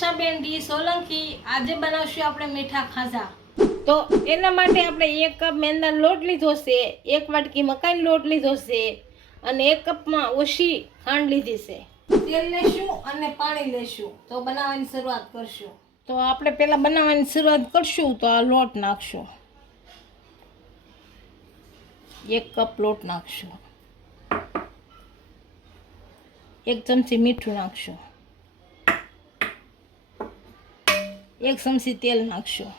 રક્ષાબેન D Solanki આજે બનાવશું આપણે મીઠા ખાજા। તો એના માટે આપણે 1 કપ મેંદાનો લોટ લીધો છે, 1 વાટકી મકાઈનો લોટ લીધો છે અને 1 કપમાં ઓછી ખાંડ લીધી છે। તેલ લેશું અને પાણી લેશું। તો બનાવવાની શરૂઆત કરશું। તો આપણે પહેલા બનાવવાની શરૂઆત કરશું તો આ લોટ નાખશું। 1 કપ લોટ નાખશું। 1 ચમચી મીઠું નાખશું। 1 ચમચી તેલ નાખશું।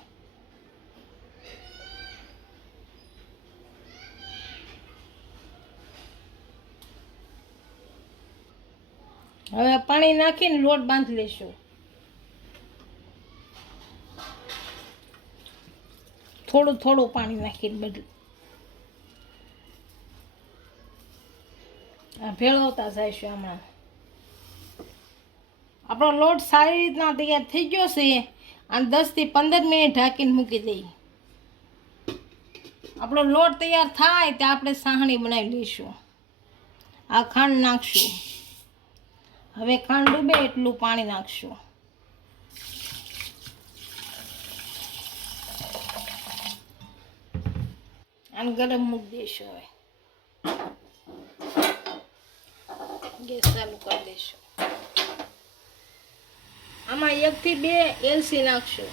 હવે પાણી નાખીને લોટ બાંધી લેશું। થોડું થોડું પાણી નાખીને બધું ભેળવતા જઈશું। હમણાં આપણો લોટ સારી રીતના તૈયાર થઈ ગયો છે અને 10 થી 15 મિનિટ ઢાંકીને મૂકી દઈએ। આપણો લોટ તૈયાર થાય ત્યાં આપણે સાહણી બનાવી લઈશું। આ ખાંડ નાખશું। હવે ખાંડ ડૂબે એટલું પાણી નાખશું। અને ગરમ મૂકી દઈશું। હવે ગેસ ચાલુ કરી દઈશું। આમાં 1 થી 2 એલચી નાખશું।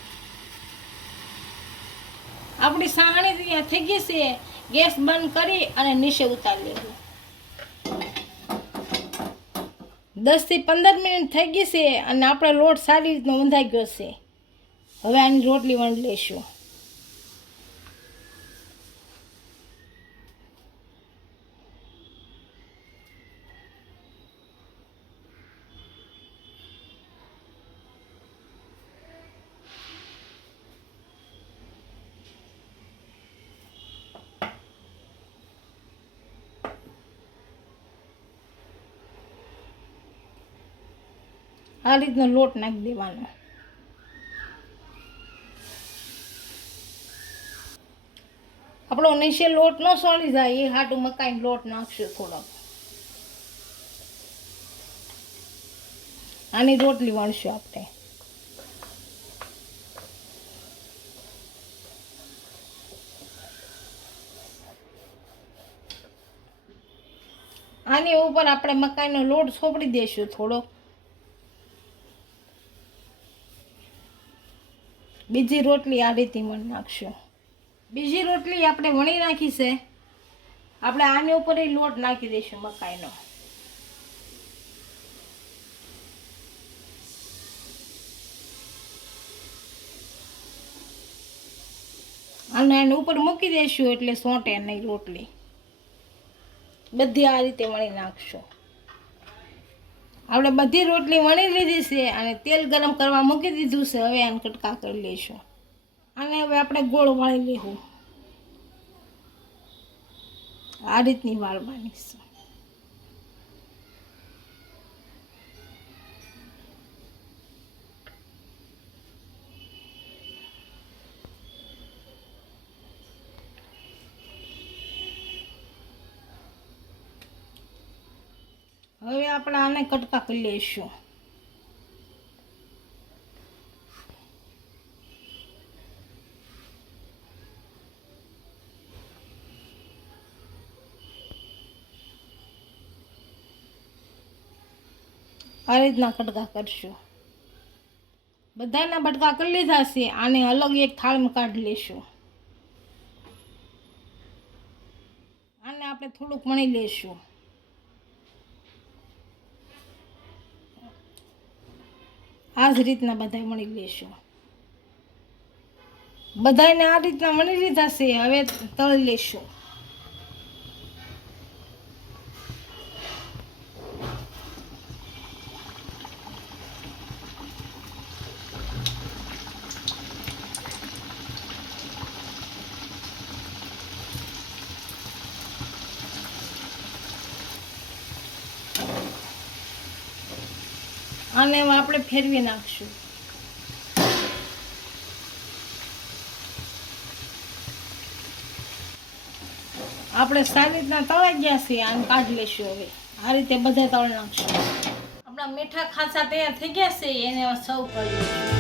આપણી સાહણી તૈયાર થઈ ગઈ છે। ગેસ બંધ કરી અને નીચે ઉતારી લેવું। 10 થી 15 મિનિટ થઈ ગઈ છે અને આપણો લોટ સારી રીતનો વંધાઈ ગયો છે। હવે આની રોટલી વણી લઈશું। આ રીતનો લોટ નાખી દેવાનો। આપણો નીચે લોટ ન સોળી જાય એ હાટું મકાઈનો લોટ નાખશું થોડોક। આની રોટલી વણશું આપણે। આની ઉપર આપણે મકાઈનો લોટ સોપડી દઈશું થોડોક। બીજી રોટલી આ રીતે વણી નાખશું। બીજી રોટલી આપણે વણી નાખી છે। આપણે આની ઉપર લોટ નાખી દઈશું મકાઈનો। અને એની ઉપર મૂકી દઈશું એટલે સોંટે નહીં રોટલી। બધી આ રીતે વણી નાખશું। આપણે બધી રોટલી વણી લીધી છે અને તેલ ગરમ કરવા મૂકી દીધું છે। હવે આને કટકા કરી લઈશું। અને હવે આપણે ગોળ વાળી લેવું। આ રીતની વાળવાની છે। હવે આપણે આને કટકા કરી લઈશું। આ રીતના કટકા કરશું। બધાના બટકા કરી લીધા છે। આને અલગ એક થાળમાં કાઢી લઈશું। આને આપણે થોડુંક વણી લઈશું। આ જ રીતના બધા વણી લઈશું। બધાને આ રીતના વણી લીધા છે। હવે તળી લઈશું। આને આપણે ફેરવી નાખશું। આપણે સારી રીતના તળાઈ ગયા છે। આને કાઢી લઈશું। હવે આ રીતે બધા તળી નાખશું। આપણા મીઠા ખાસા તૈયાર થઈ ગયા છે, એને સર્વ કરીએ.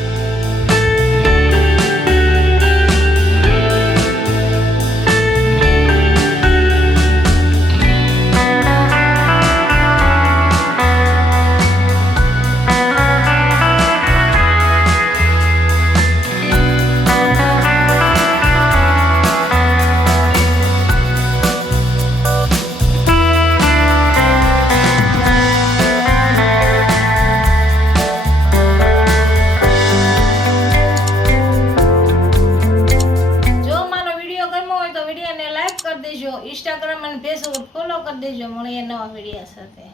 ઇન્સ્ટાગ્રામ અને ફેસબુક ફોલો કરી દેજો. મળીએ નવા વિડીયો સાથે.